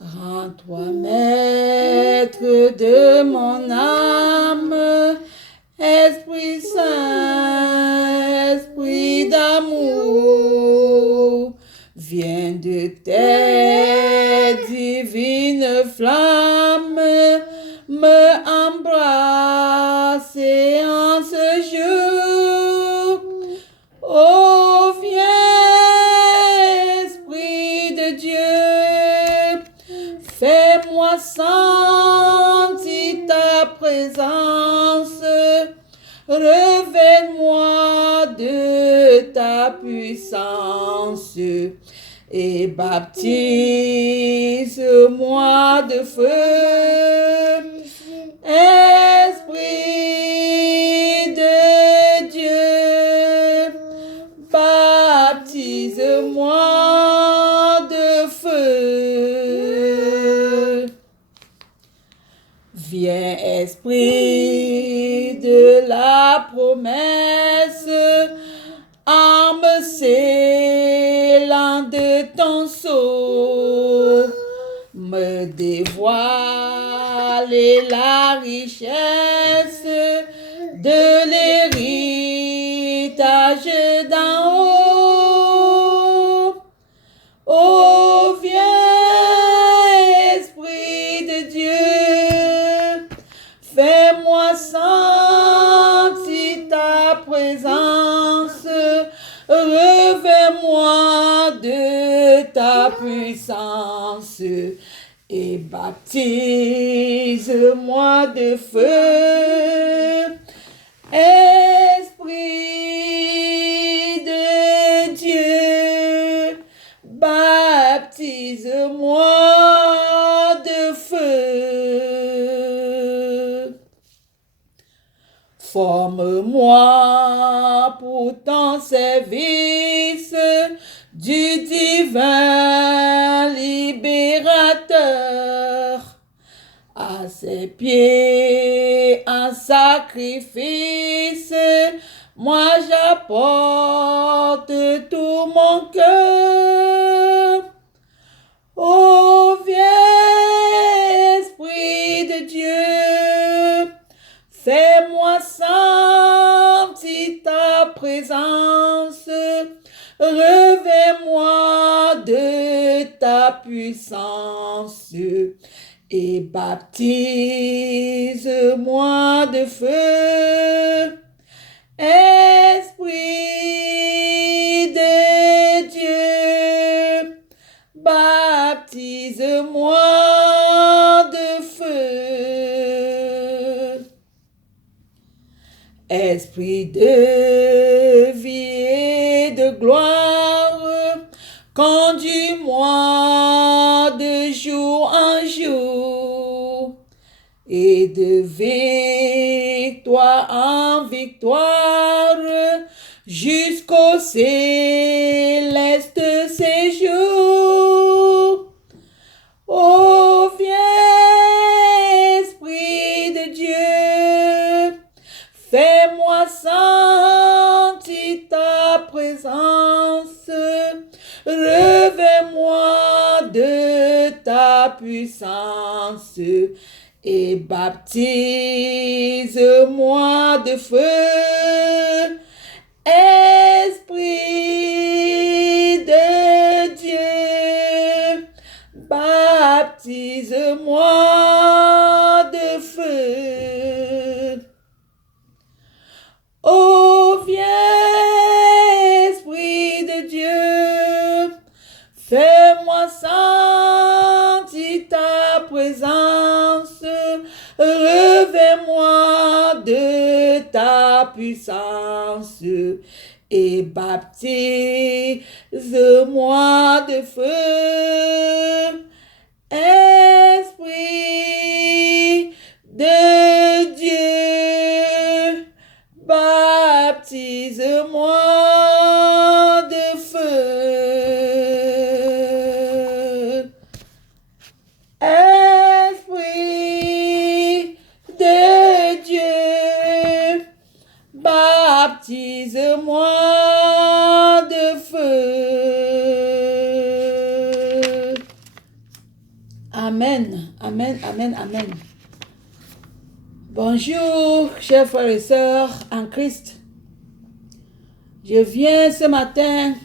Rends-toi maître de mon âme, Esprit Saint, Esprit d'amour, viens de tes divines flammes me embrasser en ce jour. Oh, viens, Esprit de Dieu, fais-moi sentir ta présence, revêt-moi de ta puissance et baptise-moi de feu. Esprit de Dieu, baptise-moi de feu. Viens, Esprit de la promesse, âme scellant de ton sceau, me dévoiler la richesse de l'héritage d'en haut. Oh, viens, Esprit de Dieu, fais-moi sentir ta présence, revêt-moi de ta puissance et baptise-moi de feu. Esprit de Dieu, baptise-moi de feu. Forme-moi pour ton service du divin libérateur. À ses pieds un sacrifice, moi j'apporte tout mon cœur. Oh, viens, Esprit de Dieu, fais-moi sentir ta présence, revêt-moi de ta puissance et baptise-moi de feu. Esprit de Dieu, baptise-moi de feu. Esprit de vie et de gloire, conduis-moi de jour en jour et de victoire en victoire jusqu'au céleste séjour. Oh, viens, Esprit de Dieu, fais-moi sentir ta présence, revêt-moi de ta puissance et baptise-moi de feu. Esprit de Dieu, baptise-moi de feu. Oh, viens, Esprit de Dieu, fais-moi sentir ta présence, revêt-moi de ta puissance et baptise-moi de feu. Esprit de Dieu, baptise-moi de feu. Esprit de Dieu, baptise-moi de feu. Amen, amen, amen, amen. Bonjour, chers frères et sœurs en Christ. Je viens ce matin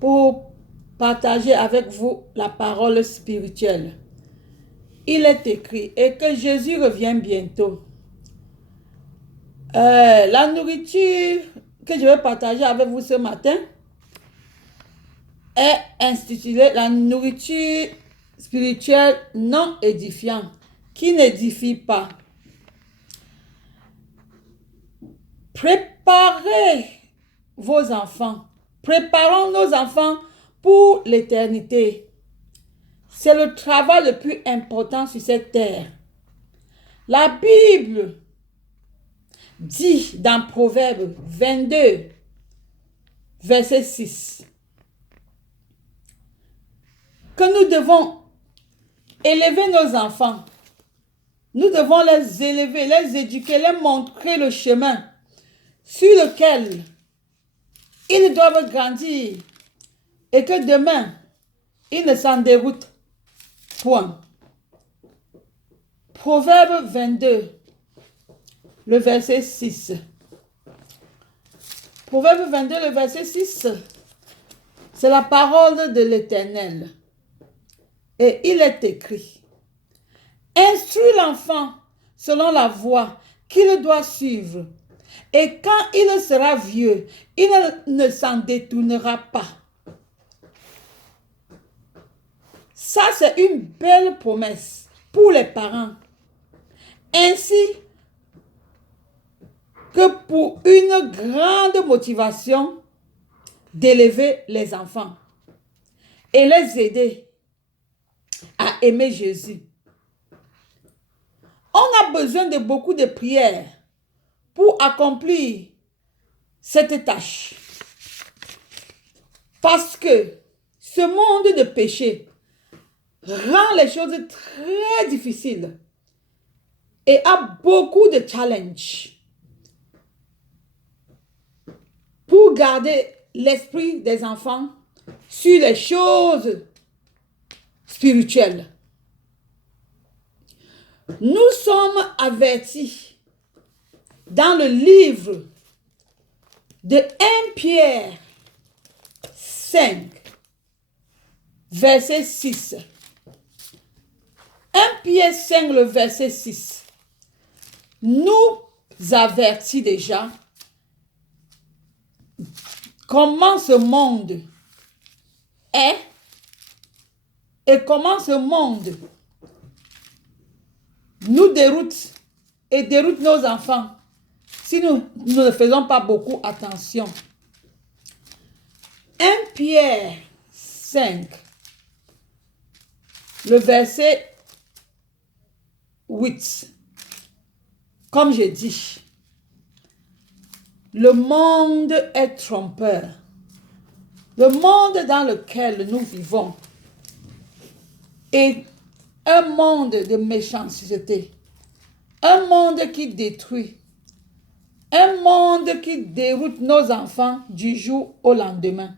pour partager avec vous la parole spirituelle. Il est écrit et que Jésus revient bientôt. La nourriture que je vais partager avec vous ce matin est intitulée la nourriture spirituelle non édifiante, qui n'édifie pas. Préparez vos enfants. Préparons nos enfants pour l'éternité. C'est le travail le plus important sur cette terre. La Bible dit dans Proverbe 22, verset 6, que nous devons élever nos enfants. Nous devons les élever, les éduquer, les montrer le chemin sur lequel ils doivent grandir et que demain, ils ne s'en déroutent point. Proverbe 22, le verset 6. Proverbe 22, le verset 6, c'est la parole de l'Éternel. Et il est écrit, instruis l'enfant selon la voie qu'il doit suivre. Et quand il sera vieux, il ne s'en détournera pas. Ça, c'est une belle promesse pour les parents, ainsi que pour une grande motivation d'élever les enfants et les aider à aimer Jésus. On a besoin de beaucoup de prières pour accomplir cette tâche. Parce que ce monde de péché rend les choses très difficiles et a beaucoup de challenges pour garder l'esprit des enfants sur les choses spirituelles. Nous sommes avertis dans le livre de 1 Pierre 5, verset 6. 1 Pierre 5, le verset 6, nous avertit déjà comment ce monde est et comment ce monde nous déroute et déroute nos enfants si nous ne faisons pas beaucoup attention. 1 Pierre 5, le verset 8. Comme je dis, le monde est trompeur. Le monde dans lequel nous vivons est un monde de méchanceté, un monde qui détruit, un monde qui déroute nos enfants du jour au lendemain.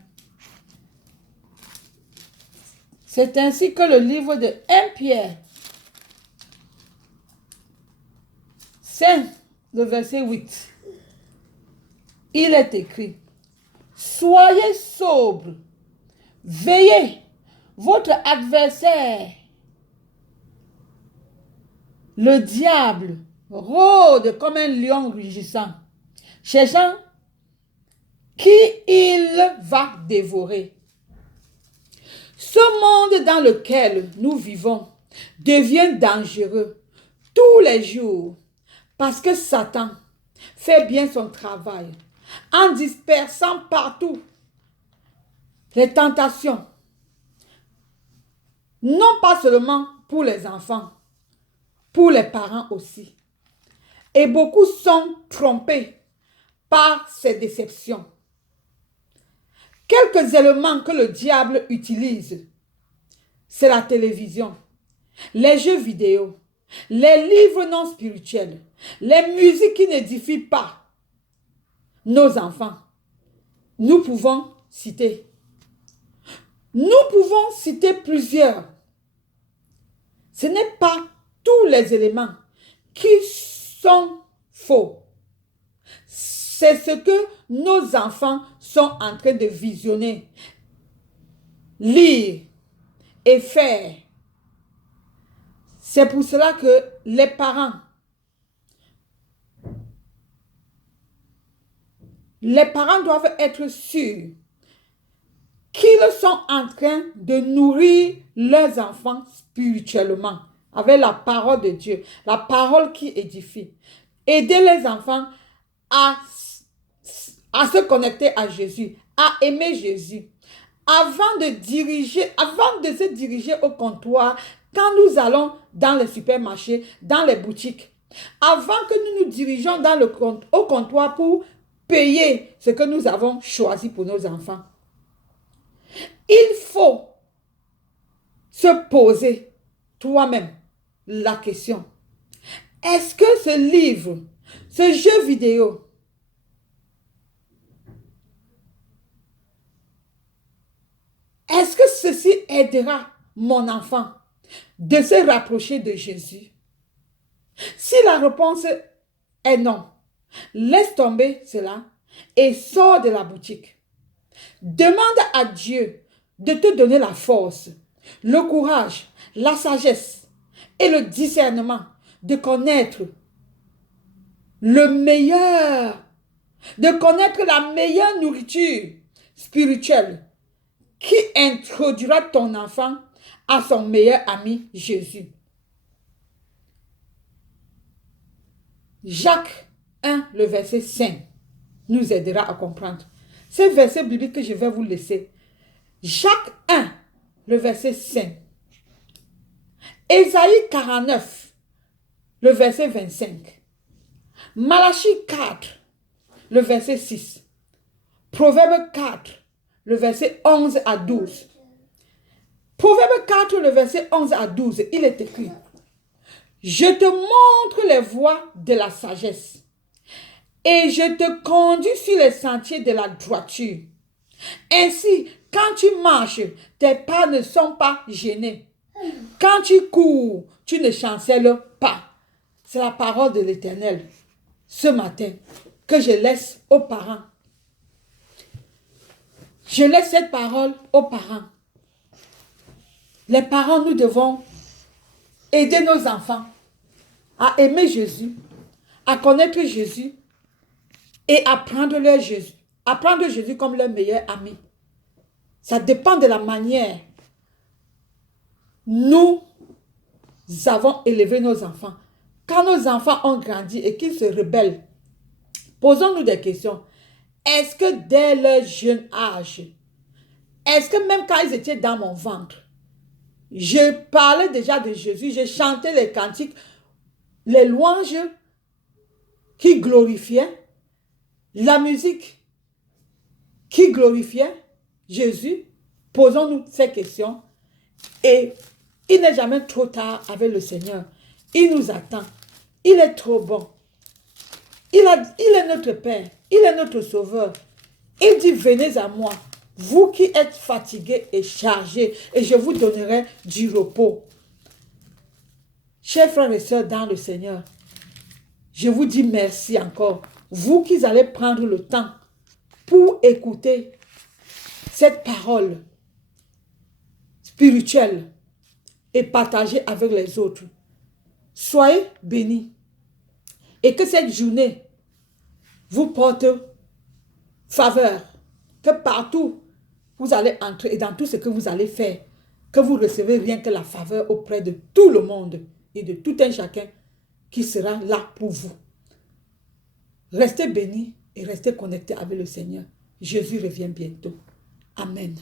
C'est ainsi que le livre de 1 Pierre 5, le verset 8, il est écrit, soyez sobres, veillez, votre adversaire, le diable, rôde comme un lion rugissant, cherchant qui il va dévorer. Ce monde dans lequel nous vivons devient dangereux tous les jours parce que Satan fait bien son travail en dispersant partout les tentations, non pas seulement pour les enfants, pour les parents aussi. Et beaucoup sont trompés par ces déceptions. Quelques éléments que le diable utilise, c'est la télévision, les jeux vidéo, les livres non spirituels, les musiques qui n'édifient pas nos enfants. Nous pouvons citer plusieurs. Ce n'est pas tous les éléments qui sont faux. C'est ce que nos enfants sont en train de visionner, lire et faire. C'est pour cela que les parents doivent être sûrs qu'ils sont en train de nourrir leurs enfants spirituellement avec la parole de Dieu, la parole qui édifie. Aider les enfants à se connecter à Jésus, à aimer Jésus. Avant de se diriger au comptoir, quand nous allons dans les supermarchés, dans les boutiques, avant que nous nous dirigeons au comptoir pour payer ce que nous avons choisi pour nos enfants, il faut se poser toi-même la question. Est-ce que ce livre, ce jeu vidéo, est-ce que ceci aidera mon enfant de se rapprocher de Jésus? Si la réponse est non, laisse tomber cela et sors de la boutique. Demande à Dieu de te donner la force, le courage, la sagesse et le discernement de connaître le meilleur, de connaître la meilleure nourriture spirituelle qui introduira ton enfant à son meilleur ami Jésus. Jacques 1, le verset 5, nous aidera à comprendre. Ce verset biblique que je vais vous laisser. Jacques 1, le verset 5. Ésaïe 49, le verset 25. Malachie 4, le verset 6. Proverbe 4, le verset 11 à 12. Proverbe 4, le verset 11 à 12, il est écrit: je te montre les voies de la sagesse et je te conduis sur les sentiers de la droiture. Ainsi, quand tu marches, tes pas ne sont pas gênés. Quand tu cours, tu ne chancelles pas. C'est la parole de l'Éternel ce matin que je laisse aux parents. Je laisse cette parole aux parents. Les parents, nous devons aider nos enfants à aimer Jésus, à connaître Jésus et à prendre Jésus comme leur meilleur ami. Ça dépend de la manière nous avons élevé nos enfants. Quand nos enfants ont grandi et qu'ils se rebellent, posons-nous des questions. Est-ce que dès leur jeune âge, est-ce que même quand ils étaient dans mon ventre, je parlais déjà de Jésus, je chantais les cantiques, les louanges qui glorifiaient, la musique qui glorifiait Jésus? Posons-nous ces questions. Et il n'est jamais trop tard avec le Seigneur. Il nous attend. Il est trop bon. Il est notre Père. Il est notre Sauveur. Il dit: venez à moi, vous qui êtes fatigués et chargés, et je vous donnerai du repos. Chers frères et sœurs dans le Seigneur, je vous dis merci encore. Vous qui allez prendre le temps pour écouter cette parole spirituelle et partager avec les autres. Soyez bénis et que cette journée vous porte faveur, que partout vous allez entrer et dans tout ce que vous allez faire, que vous recevez rien que la faveur auprès de tout le monde et de tout un chacun qui sera là pour vous. Restez bénis et restez connectés avec le Seigneur. Jésus revient bientôt. Amen.